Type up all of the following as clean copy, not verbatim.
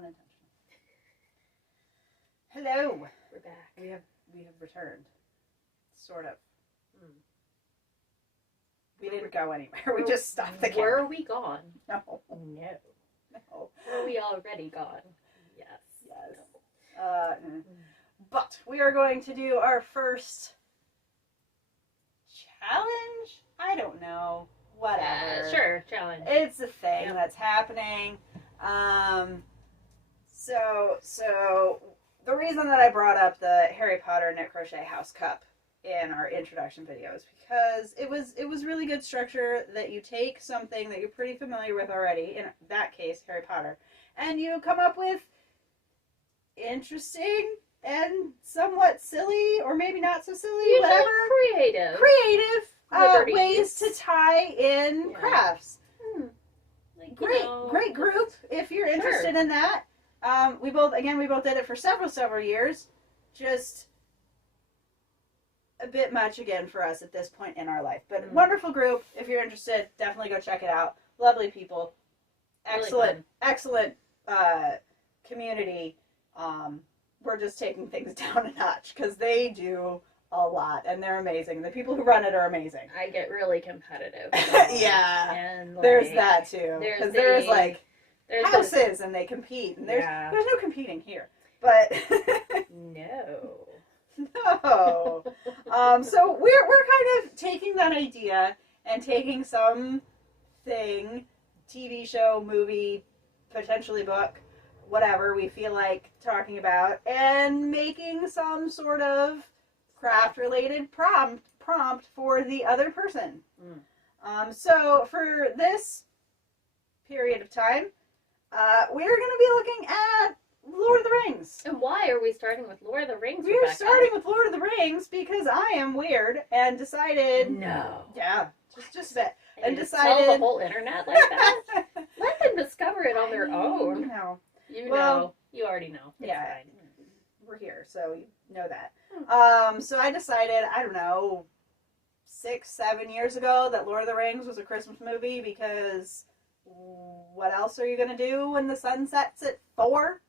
unintentional. Hello. We're back. We have returned. Sort of. We didn't go anywhere. We just stopped the camera. Were we gone? No. No. Were we already gone? Yes. But we are going to do our first challenge? I don't know. Whatever. Sure, challenge. It's a thing that's happening. So the reason that I brought up the Harry Potter Knit Crochet House Cup in our introduction video is because it was really good structure that you take something that you're pretty familiar with already, in that case Harry Potter, and you come up with interesting and somewhat silly, or maybe not so silly, usually whatever, creative ways to tie in crafts. Like, Great group if you're interested in that. We both did it for several years. Just a bit much again for us at this point in our life, but wonderful group. If you're interested, definitely go check it out. Lovely people, excellent community. We're just taking things down a notch because they do a lot and they're amazing. The people who run it are amazing. I get really competitive. Yeah, and there's that too, because there's houses and they compete, and there's no competing here, but no. So we're kind of taking that idea and taking something, TV show, movie, potentially book, whatever we feel like talking about, and making some sort of craft-related prompt for the other person. So for this period of time, we're going to be looking at Lord of the Rings. And why are we starting with Lord of the Rings, We're Rebecca? starting with Lord of the Rings because I am weird and decided... No. Yeah, just a bit. And decided... Tell the whole internet like that? Let them discover it on their own. No. You know. You already know. It's fine. We're here, so you know that. So I decided, I don't know, 6-7 years ago that Lord of the Rings was a Christmas movie because what else are you going to do when the sun sets at 4?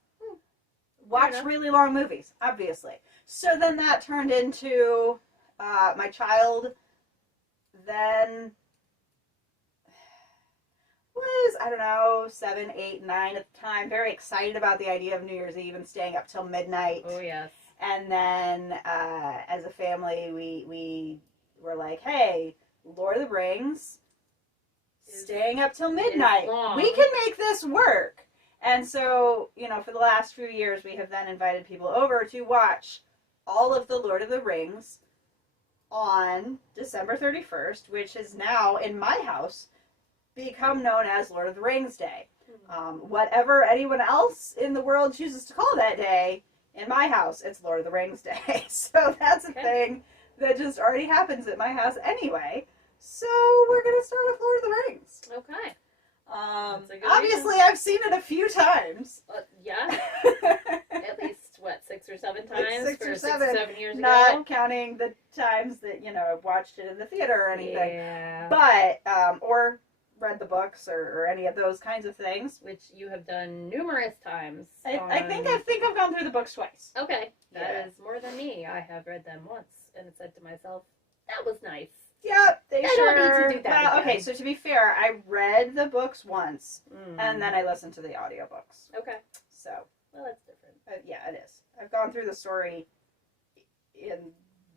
Watch really long movies, obviously. So then that turned into my child then was, I don't know, 7, 8, 9 at the time. Very excited about the idea of New Year's Eve and staying up till midnight. Oh, yes. And then as a family, we were like, hey, Lord of the Rings, staying up till midnight. We can make this work. And so, for the last few years, we have then invited people over to watch all of the Lord of the Rings on December 31st, which is now, in my house, become known as Lord of the Rings Day. Whatever anyone else in the world chooses to call that day, in my house, it's Lord of the Rings Day. So that's a thing that just already happens at my house anyway. So we're going to start with Lord of the Rings. Okay. Obviously, I've seen it a few times. Yeah. At least, 6 or 7 times? Like 6 or 7 years ago? Not counting the times that, I've watched it in the theater or anything. Yeah. But, or read the books or any of those kinds of things. Which you have done numerous times. I think I've gone through the books twice. Okay. That is more than me. I have read them once and said to myself, that was nice. Yep, I don't need to do that again. Okay, so to be fair, I read the books once, and then I listened to the audiobooks. Okay. So. Well, that's different. Yeah, it is. I've gone through the story in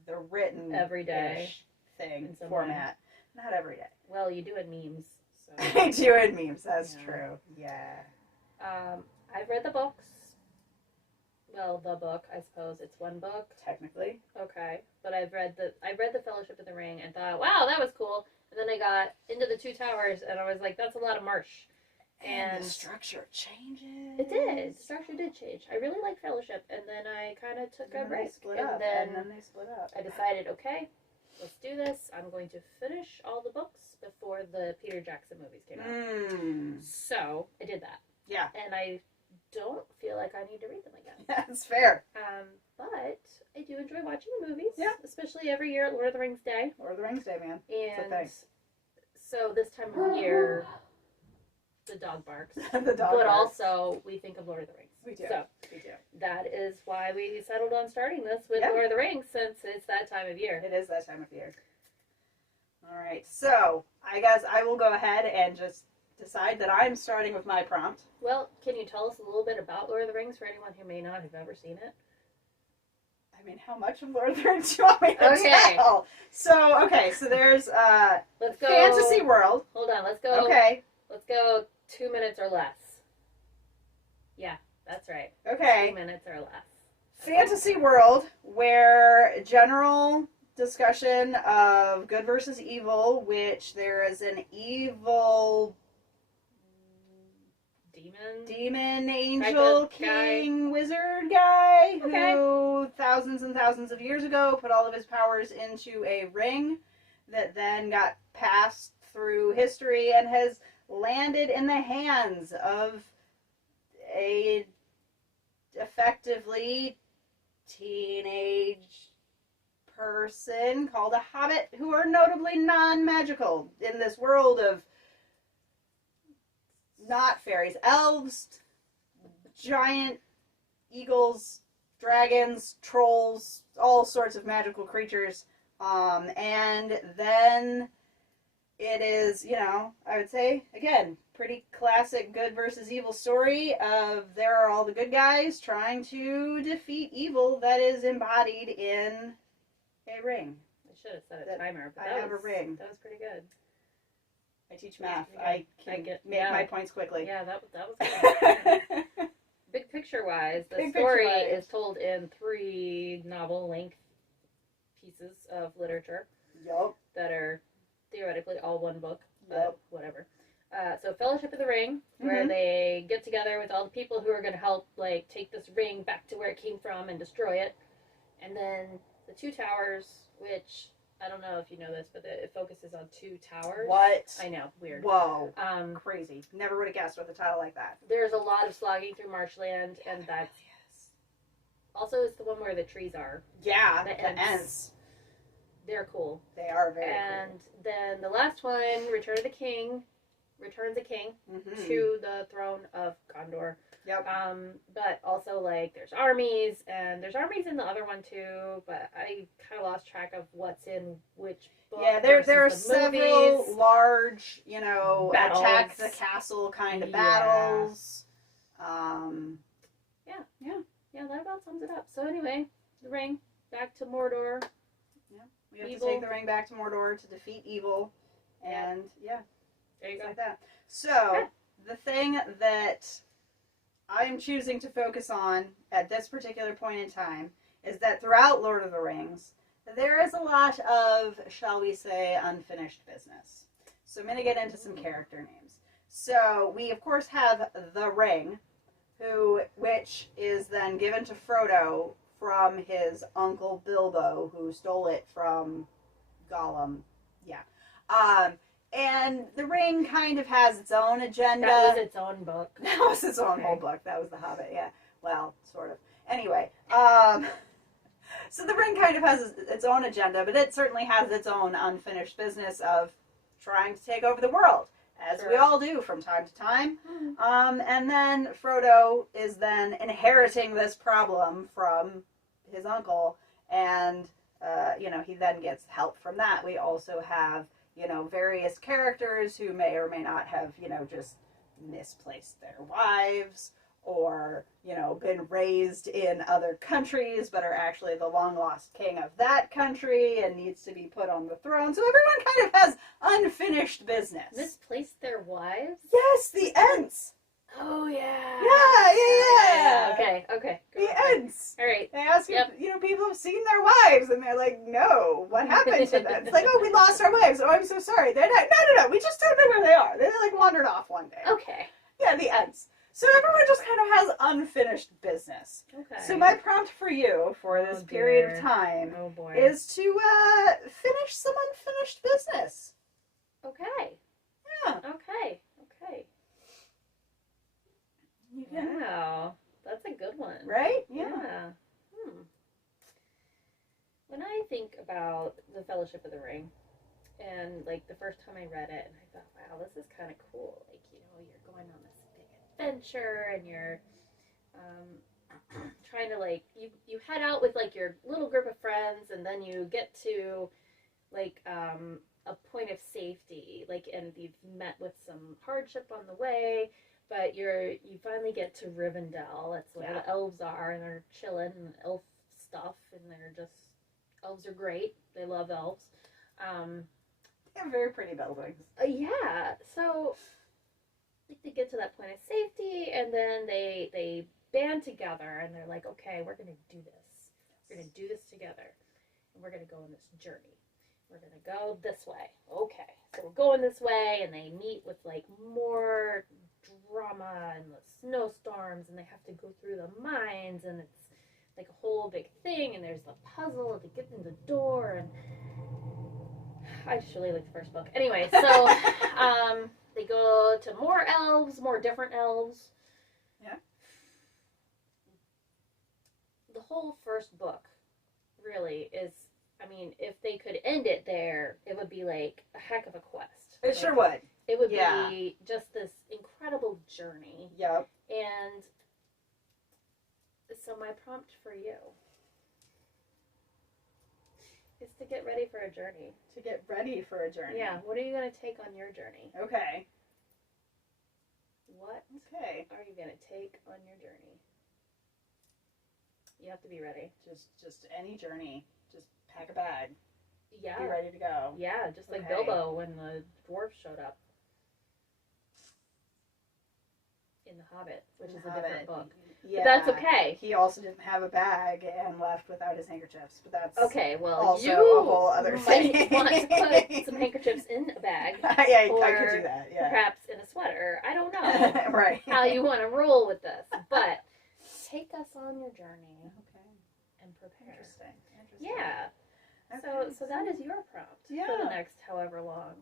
the written every day thing format. Not every day. Well, you do in memes. So. I do in memes, that's true. Yeah. I've read the books. Well, the book, I suppose. It's one book. Technically. Okay. But I read the Fellowship of the Ring and thought, wow, that was cool. And then I got into the Two Towers and I was like, that's a lot of marsh. And the structure changes. It did. The structure did change. I really liked Fellowship, and then I kind of took a break. And then they split up. I decided, okay, let's do this. I'm going to finish all the books before the Peter Jackson movies came out. So I did that. Yeah. And I don't feel like I need to read them again. That's fair. But I do enjoy watching the movies. Yeah. Especially every year at Lord of the Rings Day. Lord of the Rings Day, man. And so this time of year, the the dog barks. The dog but barks. Also, we think of Lord of the Rings. We do. So, we do. That is why we settled on starting this with Lord of the Rings, since it's that time of year. It is that time of year. All right. So, I guess I will go ahead and just decide that I'm starting with my prompt. Well, can you tell us a little bit about Lord of the Rings for anyone who may not have ever seen it? I mean, how much of Lord of the Rings do you want me to tell? So there's let's go fantasy world. Hold on, let's go. Okay. Let's go 2 minutes or less. Yeah, that's right. Okay. 2 minutes or less. Fantasy world where general discussion of good versus evil, which there is an evil demon, angel, king, wizard guy who thousands and thousands of years ago put all of his powers into a ring that then got passed through history and has landed in the hands of a effectively teenage person called a hobbit who are notably non-magical in this world of not fairies, elves, giant eagles, dragons, trolls, all sorts of magical creatures. And then it is, I would say, again, pretty classic good versus evil story of there are all the good guys trying to defeat evil that is embodied in a ring. I should have set a timer, but I have a ring. That was pretty good. I teach math. I can make my points quickly. Yeah, that was good. Big picture-wise, the story is told in 3 novel-length pieces of literature. Yup. That are theoretically all one book, but whatever. So Fellowship of the Ring, where they get together with all the people who are going to help take this ring back to where it came from and destroy it. And then the 2 towers, which I don't know if you know this, but it focuses on 2 towers. What? I know, weird. Whoa. Crazy. Never would have guessed with a title like that. There's a lot of slogging through marshland, and that's also it's the one where the trees are. Yeah, the Ents. They're cool. They are very cool. And then the last one, Returns a King to the throne of Gondor. Yep. But also there's armies, and there's armies in the other one too, but I kind of lost track of what's in which book. Yeah, there are several large, battles. Attack the castle kind of battles. Yeah, that about sums it up. So anyway, the ring, back to Mordor. Yeah, we have to take the ring back to Mordor to defeat evil, and there you go. Like that. So, the thing that I'm choosing to focus on at this particular point in time is that throughout Lord of the Rings, there is a lot of, shall we say, unfinished business. So I'm going to get into some character names. So we, of course, have the ring, which is then given to Frodo from his uncle Bilbo, who stole it from Gollum. Yeah. And the ring kind of has its own agenda. That was its own book. That was its own whole book. That was The Hobbit, yeah. Well, sort of. Anyway, so the ring kind of has its own agenda, but it certainly has its own unfinished business of trying to take over the world, as we all do from time to time. And then Frodo is then inheriting this problem from his uncle, and, he then gets help from that. We also have various characters who may or may not have, just misplaced their wives or, been raised in other countries but are actually the long-lost king of that country and needs to be put on the throne. So everyone kind of has unfinished business. Misplaced their wives? Yes, the Ents. Oh, yeah. Yeah. Okay. The Ents. All right. They ask if, people have seen their wives, and they're like, no, what happened to them? It's like, oh, we lost our wives. Oh, I'm so sorry. They're not, no, we just don't know where they are. They wandered off one day. Okay. Yeah, the Ents. So everyone just kind of has unfinished business. Okay. So my prompt for you for this period of time is to finish some unfinished business. Okay. Yeah. Okay. Wow. That's a good one. Right? Yeah. When I think about the Fellowship of the Ring, and the first time I read it, and I thought, wow, this is kind of cool. You're going adventure, and you're trying to like you head out with like your little group of friends, and then you get to like a point of safety, like, and you've met with some hardship on the way, but you finally get to Rivendell. That's where the elves are, and they're chilling and elf stuff, and elves are great. They love elves. They're very pretty buildings. Yeah, so like they get to that point of safety, and then they band together, and they're like, okay, we're gonna do this. We're gonna do this together, and we're gonna go on this journey. We're gonna go this way. Okay, so we're going this way, and they meet with like more drama and the snowstorms, and they have to go through the mines, and it's like a whole big thing, and there's the puzzle to get in the door, and I just really like the first book. Anyway, so they go to more elves, more different elves. Yeah. The whole first book really is, I mean, if they could end it there, it would be like a heck of a quest. It sure would. It would be just this incredible journey. Yep. And so my prompt for you is to get ready for a journey. To get ready for a journey. Yeah. What are you going to take on your journey? Okay. What are you going to take on your journey? You have to be ready. Just any journey. Just pack a bag. Yeah. Be ready to go. Yeah, just like Bilbo when the dwarves showed up. In The Hobbit, which is a different book. Yeah. But that's okay. He also didn't have a bag and left without his handkerchiefs, but that's okay. Well, also you a whole other thing. might want to put some handkerchiefs in a bag. Yeah, I could do that. Yeah. Perhaps in a sweater. I don't know. Right. How you want to roll with this, but take us on your journey. Okay. And prepare. Interesting. Yeah. Okay. So that is your prompt for the next however long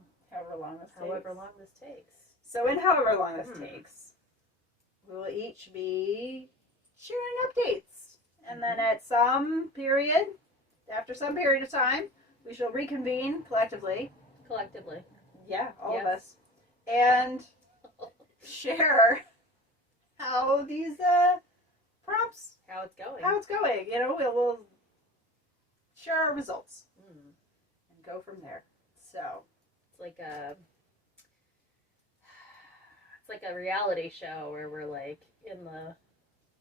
this takes. So in however long this takes, we will each be sharing updates. And then at some period, after some period of time, we shall reconvene collectively. Yeah, all of us. And share how these prompts, how it's going. You know, we'll share our results and go from there. So it's like a reality show where we're like in the,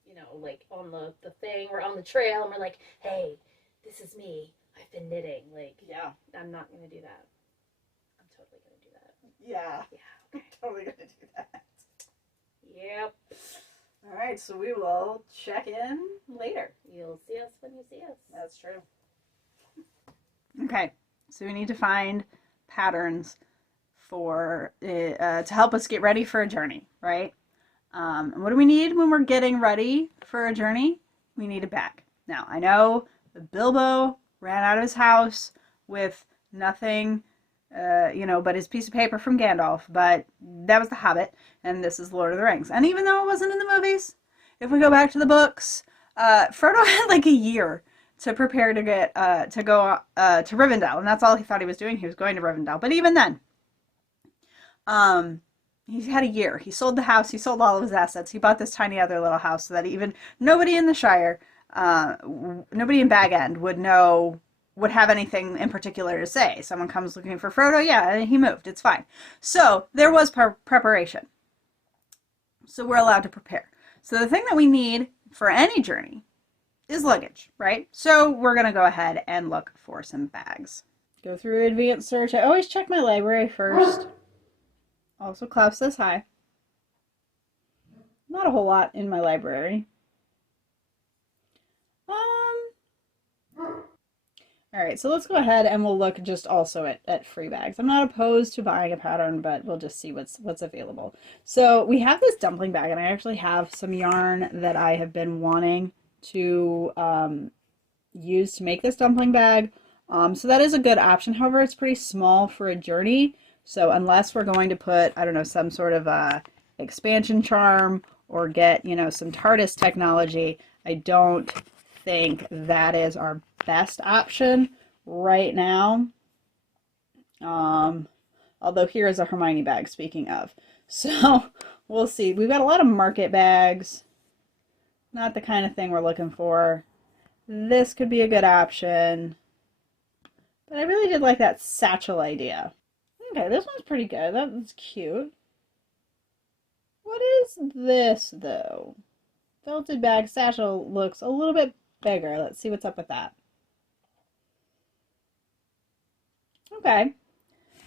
you know, like on the thing, we're on the trail, and we're like, hey, this is me. I've been knitting. Like, yeah, I'm not gonna do that. I'm totally gonna do that. Yeah. Yeah. Okay. Totally gonna do that. Yep. All right, so we will check in later. You'll see us when you see us. That's true. Okay, so we need to find patterns for to help us get ready for a journey, right? And what do we need when we're getting ready for a journey? We need a bag. Now, I know that Bilbo ran out of his house with nothing, but his piece of paper from Gandalf, but that was The Hobbit, and this is Lord of the Rings. And even though it wasn't in the movies, if we go back to the books, Frodo had like a year to prepare to get to go to Rivendell, and that's all he thought he was doing. He was going to Rivendell, but even then, he had a year. He sold the house. He sold all of his assets. He bought this tiny other little house so that even nobody in the Shire, nobody in Bag End would have anything in particular to say. Someone comes looking for Frodo, yeah, he moved. It's fine. So there was preparation. So we're allowed to prepare. So the thing that we need for any journey is luggage, right? So we're going to go ahead and look for some bags. Go through advanced search. I always check my library first. Also, Klaus says hi. Not a whole lot in my library. Alright, so let's go ahead and we'll look just also at free bags. I'm not opposed to buying a pattern, but we'll just see what's available. So we have this dumpling bag, and I actually have some yarn that I have been wanting to use to make this dumpling bag. So that is a good option. However, it's pretty small for a journey. So unless we're going to put, I don't know, some sort of expansion charm or get, some TARDIS technology, I don't think that is our best option right now. Although here is a Hermione bag, speaking of. So We'll see. We've got a lot of market bags. Not the kind of thing we're looking for. This could be a good option. But I really did like that satchel idea. Okay, this one's pretty good. That's cute. What is this, though? Felted bag satchel looks a little bit bigger. Let's see what's up with that. Okay.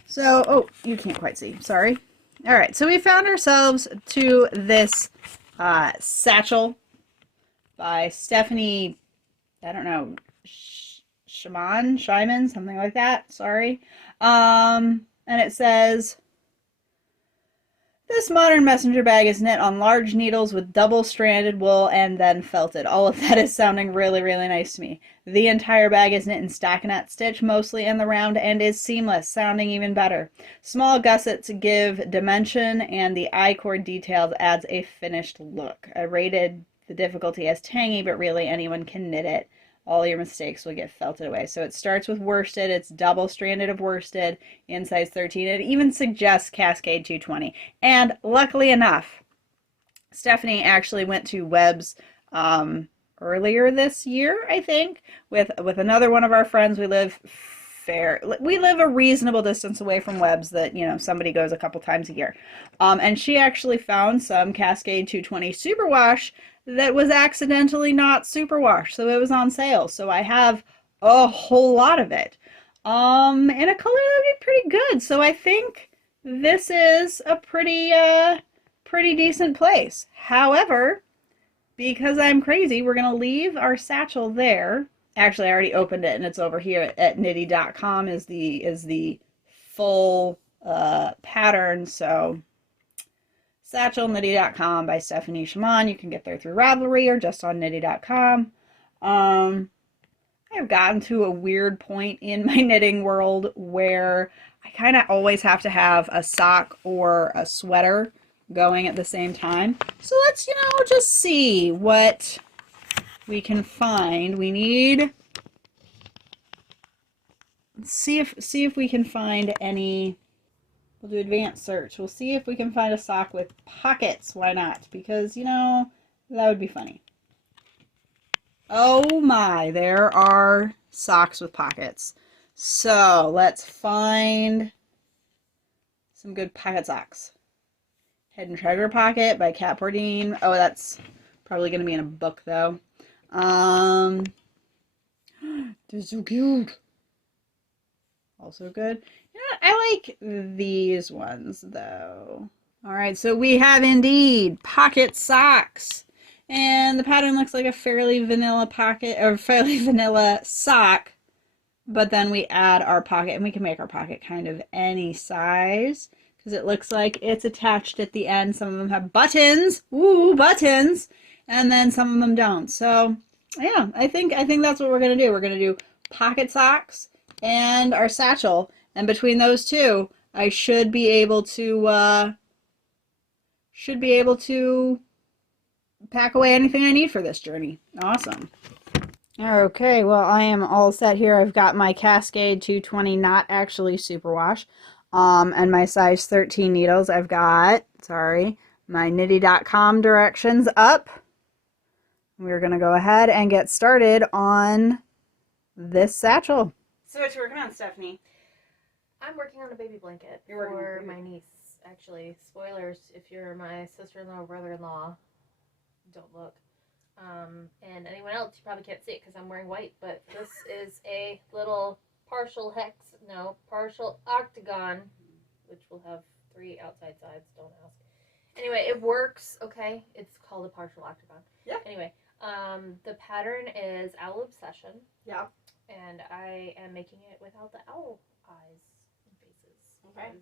So, oh, you can't quite see. Sorry. All right, so we found ourselves to this satchel by Stephanie, I don't know, Shyman, something like that. Sorry. And it says, this modern messenger bag is knit on large needles with double-stranded wool and then felted. All of that is sounding really, really nice to me. The entire bag is knit in stockinette stitch, mostly in the round, and is seamless, sounding even better. Small gussets give dimension, and the I-cord details adds a finished look. I rated the difficulty as tangy, but really anyone can knit it. All your mistakes will get felted away. So it starts with worsted. It's double-stranded of worsted in size 13. It even suggests Cascade 220. And luckily enough, Stephanie actually went to Webb's earlier this year, I think, with another one of our friends. We live a reasonable distance away from Webb's that, you know, somebody goes a couple times a year. And she actually found some Cascade 220 superwash that was accidentally not superwash, so it was on sale. So I have a whole lot of it, in a color that would be pretty good. So I think this is a pretty decent place. However, because I'm crazy, we're gonna leave our satchel there. Actually, I already opened it, and it's over here at nitty.com is the full pattern. So satchel, nitty.com by Stephanie Shaman. You can get there through Ravelry or just on nitty.com. I've gotten to a weird point in my knitting world where I kind of always have to have a sock or a sweater going at the same time. So let's, you know, just see what we can find. We need, see if we can find any. We'll do advanced search. We'll see if we can find a sock with pockets. Why not? Because, you know, that would be funny. Oh my, there are socks with pockets. So let's find some good pocket socks. Head and Treasure Pocket by Kat Bourdin. Oh, that's probably going to be in a book, though. They're so cute. Also good. You know what? I like these ones, though. All right, so we have indeed pocket socks. And the pattern looks like a fairly vanilla pocket, or fairly vanilla sock. But then we add our pocket, and we can make our pocket kind of any size. Because it looks like it's attached at the end. Some of them have buttons. Ooh, buttons. And then some of them don't. So, yeah, I think that's what we're going to do. We're going to do pocket socks and our satchel. And between those two, I should be able to pack away anything I need for this journey. Awesome. Okay, well, I am all set here. I've got my Cascade 220, not actually superwash, and my size 13 needles. I've got, sorry, my nitty.com directions up. We're going to go ahead and get started on this satchel. So what you working on, Stephanie? I'm working on a baby blanket for my niece, actually. Spoilers, if you're my sister-in-law or brother-in-law, don't look. And anyone else, you probably can't see it because I'm wearing white, but this is a little partial octagon, which will have 3 outside sides, don't ask. Anyway, it works, okay? It's called a partial octagon. Yeah. Anyway, the pattern is Owl Obsession. Yeah. And I am making it without the owl eyes and faces. Okay.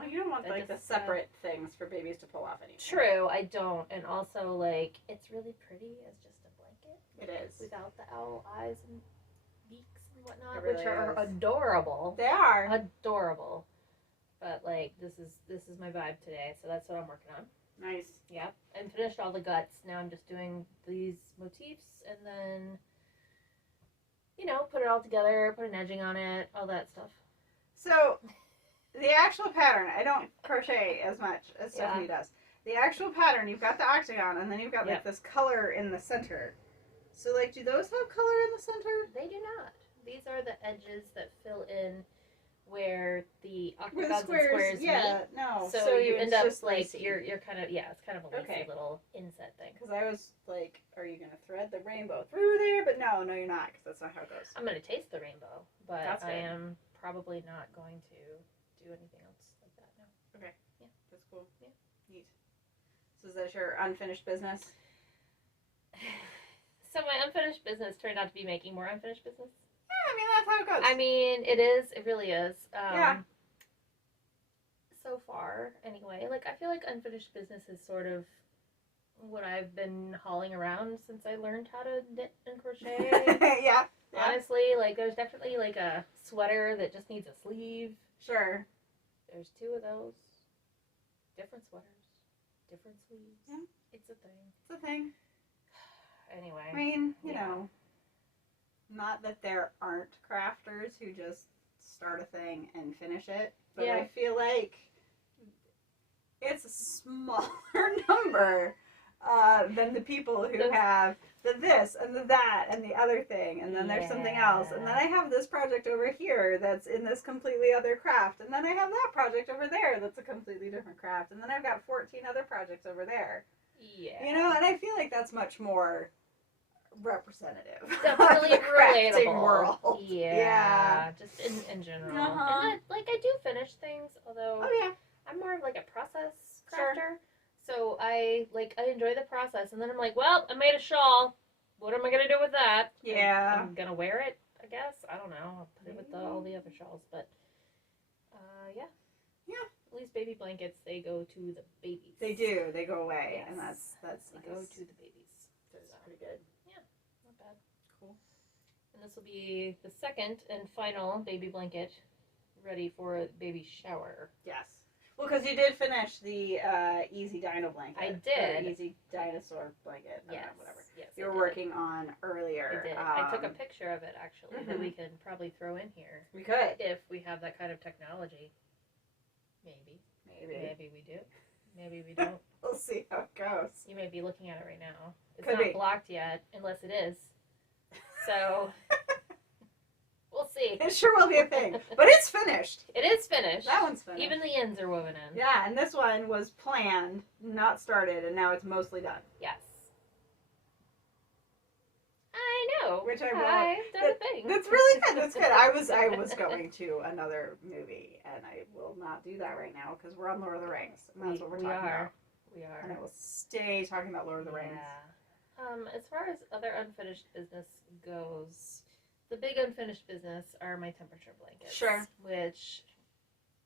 I you don't want like the separate things for babies to pull off anymore. True, I don't. And also, like, it's really pretty as just a blanket. It is. Without the owl eyes and beaks and whatnot, really which are is. Adorable. They are. Adorable. But, like, this is my vibe today, so that's what I'm working on. Nice. Yep. I finished all the guts. Now I'm just doing these motifs and then, you know, put it all together, put an edging on it, all that stuff. So, the actual pattern, I don't crochet as much as Stephanie does. The actual pattern, you've got the octagon, and then you've got like this color in the center. So like, do those have color in the center? They do not. These are the edges that fill in where the octagons and squares meet. No. So you end up like you're kind of it's kind of a lacy little inset thing. Because I was like, are you gonna thread the rainbow through there? But no, you're not, because that's not how it goes. I'm gonna taste the rainbow, but I am probably not going to do anything else like that now. Okay. Yeah. That's cool. Yeah. Neat. So is that your unfinished business? So my unfinished business turned out to be making more unfinished business. Yeah, I mean, that's how it goes. I mean, it is. It really is. Yeah. So far, anyway. Like, I feel like unfinished business is sort of what I've been hauling around since I learned how to knit and crochet. Yeah. Honestly, like, there's definitely, like, a sweater that just needs a sleeve. Sure. There's 2 of those. Different sweaters. Different sleeves. Yeah. It's a thing. It's a thing. Anyway. I mean, you know, not that there aren't crafters who just start a thing and finish it, but I feel like it's a smaller number than the people who have the this and the that and the other thing, and then there's something else, and then I have this project over here that's in this completely other craft, and then I have that project over there that's a completely different craft, and then I've got 14 other projects over there. Yeah. You know, and I feel like that's much more representative. Definitely of the crafting relatable. world. Yeah. Just in general. And I do finish things, although I'm more of like a process crafter. So I enjoy the process, and then I'm like, well, I made a shawl. What am I gonna do with that? Yeah. I'm gonna wear it, I guess. I don't know. I'll put it with all the other shawls, but yeah. At least baby blankets, they go to the babies. They do. They go away, yes. and that's they nice. go to the babies. That's pretty good. Yeah, not bad. Cool. And this will be the second and final baby blanket, ready for a baby shower. Yes. Well, because you did finish the Easy Dino blanket. I did. Or Easy Dinosaur blanket. Yes. Whatever. Yes. You were working on earlier. I did. I took a picture of it actually that we can probably throw in here. We could. If we have that kind of technology. Maybe we do. Maybe we don't. We'll see how it goes. You may be looking at it right now. It's Could not be. blocked yet, unless it is. So we'll see. It sure will be a thing. But it's finished. It is finished. That one's finished. Even the ends are woven in. Yeah, and this one was planned, not started, and now it's mostly done. Yes. I know. Which I will. I've done a thing. That's really good. That's good. I was going to another movie, and I will not do that right now because we're on Lord of the Rings, and that's what we're talking about. We are. And I will stay talking about Lord of the Rings. As far as other unfinished business goes, the big unfinished business are my temperature blankets. Sure. Which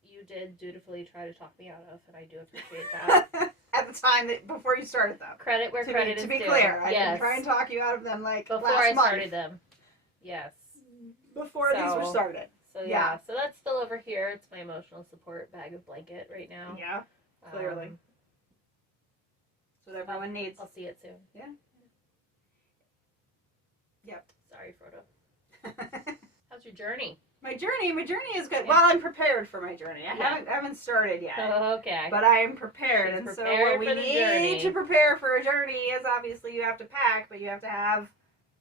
you did dutifully try to talk me out of, and I do appreciate that. At the time before you started them. Credit where credit is due. To be clear, I didn't try and talk you out of them before last I month. started them. Yes. Before these were started. So yeah, so that's still over here. It's my emotional support bag of blanket right now. Yeah, clearly. That's what everyone needs. I'll see it soon. Yeah. Yep. Sorry, Frodo. How's your journey? My journey is good. Well, I'm prepared for my journey. I haven't started yet. Oh, okay. But I am prepared. She's and prepared so what we for the need journey. to prepare for a journey is obviously you have to pack, but you have to have,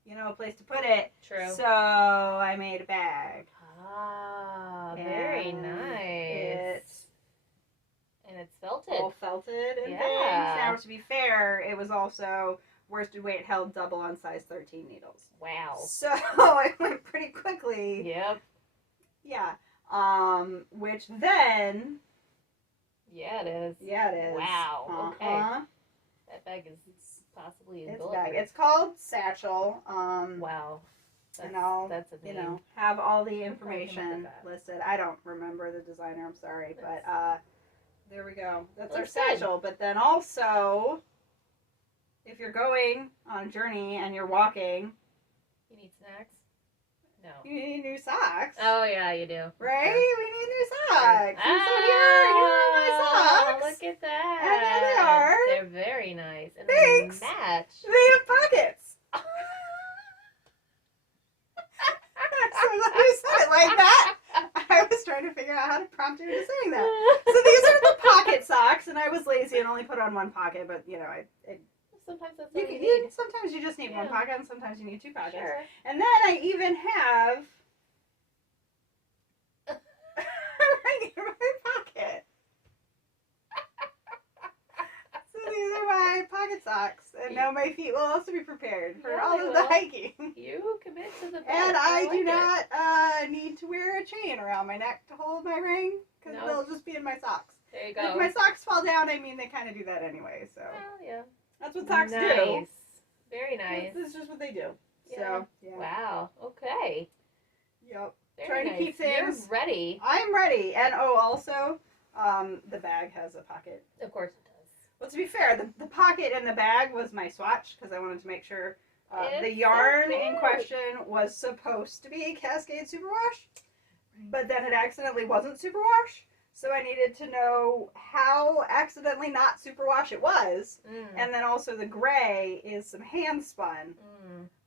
a place to put it. True. So I made a bag. Ah, very nice. And it's felted. All felted and things. Yeah. Now, to be fair, it was also worsted weight held double on size 13 needles. Wow. So it went pretty quickly. Yep. Yeah. Which then. Yeah, it is. Yeah, it is. Wow. Okay. That bag is possibly a bullet. It's called Satchel. Wow. That's amazing. Have all the information listed. I don't remember the designer. I'm sorry, but there we go. That's our satchel. But then also, if you're going on a journey and you're walking, you need snacks. No. You need new socks. Oh yeah, you do. Right? Sure. We need new socks. And so here are my socks. Look at that. And there they are. They're very nice. And Thanks. they match. They have pockets. So when I said it like that, I was trying to figure out how to prompt you into saying that. So these are the pocket socks, and I was lazy and only put on one pocket, but sometimes that's all you need. Sometimes you just need one pocket, and sometimes you need two pockets. Sure. And then I even have a ring in my pocket. So these are my pocket socks, and now my feet will also be prepared for all of the hiking. You commit to the best. And I do not need to wear a chain around my neck to hold my ring, because they'll just be in my socks. There you go. And if my socks fall down, I mean, they kind of do that anyway, so. Well, yeah. That's what socks do. Nice. Very nice. This is just what they do. Yeah. So, yeah. Wow. Okay. Yep. Very Trying nice. to keep things. You're ready. I'm ready. And also, the bag has a pocket. Of course it does. Well, to be fair, the pocket in the bag was my swatch, because I wanted to make sure the yarn in question was supposed to be Cascade Superwash, but then it accidentally wasn't Superwash. So I needed to know how accidentally not superwash it was. And then also the gray is some hand spun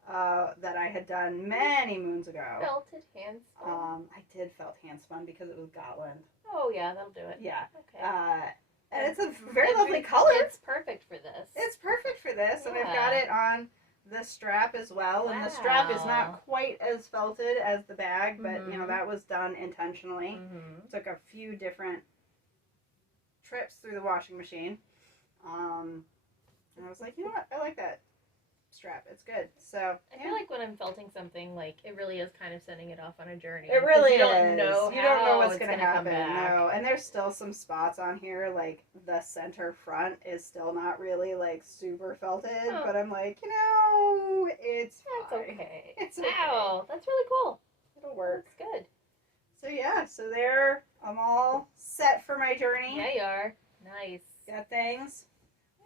that I had done many moons ago. Felted hand spun? I did felt hand spun because it was Gotland. Oh yeah, that'll do it. Yeah. Okay. And it's a very lovely color. It's perfect for this. It's perfect for this. Yeah. And I've got it on the strap as well. And the strap is not quite as felted as the bag, but you know, that was done intentionally. Took a few different trips through the washing machine. And I was like, you know what? I like that strap. It's good. So I feel like when I'm felting something, like it really is kind of sending it off on a journey. It really is. You don't know what's going to happen. Back. No, and there's still some spots on here, like the center front is still not really like super felted, but I'm like, you know, it's fine. Okay. It's okay. Wow, that's really cool. It'll work. That's good. So yeah, so there, I'm all set for my journey. Yeah, you are. Nice. Got things.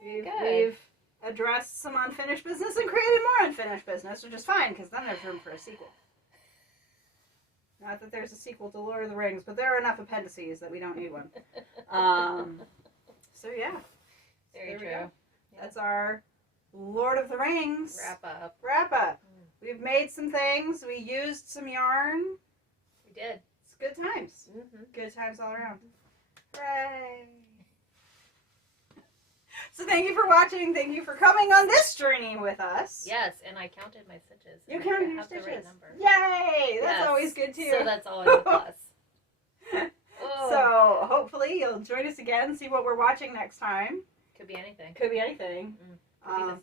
We've addressed some unfinished business and created more unfinished business, which is fine, because then there's room for a sequel. Not that there's a sequel to Lord of the Rings, but there are enough appendices that we don't need one. So yeah. Very true. Yeah. That's our Lord of the Rings wrap up. We've made some things. We used some yarn. We did. It's good times. Good times all around. Hooray! So thank you for watching. Thank you for coming on this journey with us. Yes, and I counted my stitches. You counted your stitches. The right number. Yay! That's always good too. So that's always a plus. So hopefully you'll join us again. See what we're watching next time. Could be anything. Could be anything. Could be the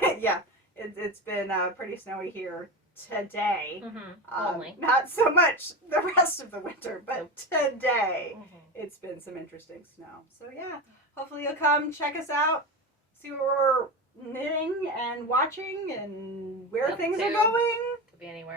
snow. Yeah, it's been pretty snowy here today. Only. Not so much the rest of the winter, but today it's been some interesting snow. So yeah, hopefully you'll come check us out, see what we're knitting and watching and where things are going. Could be anywhere.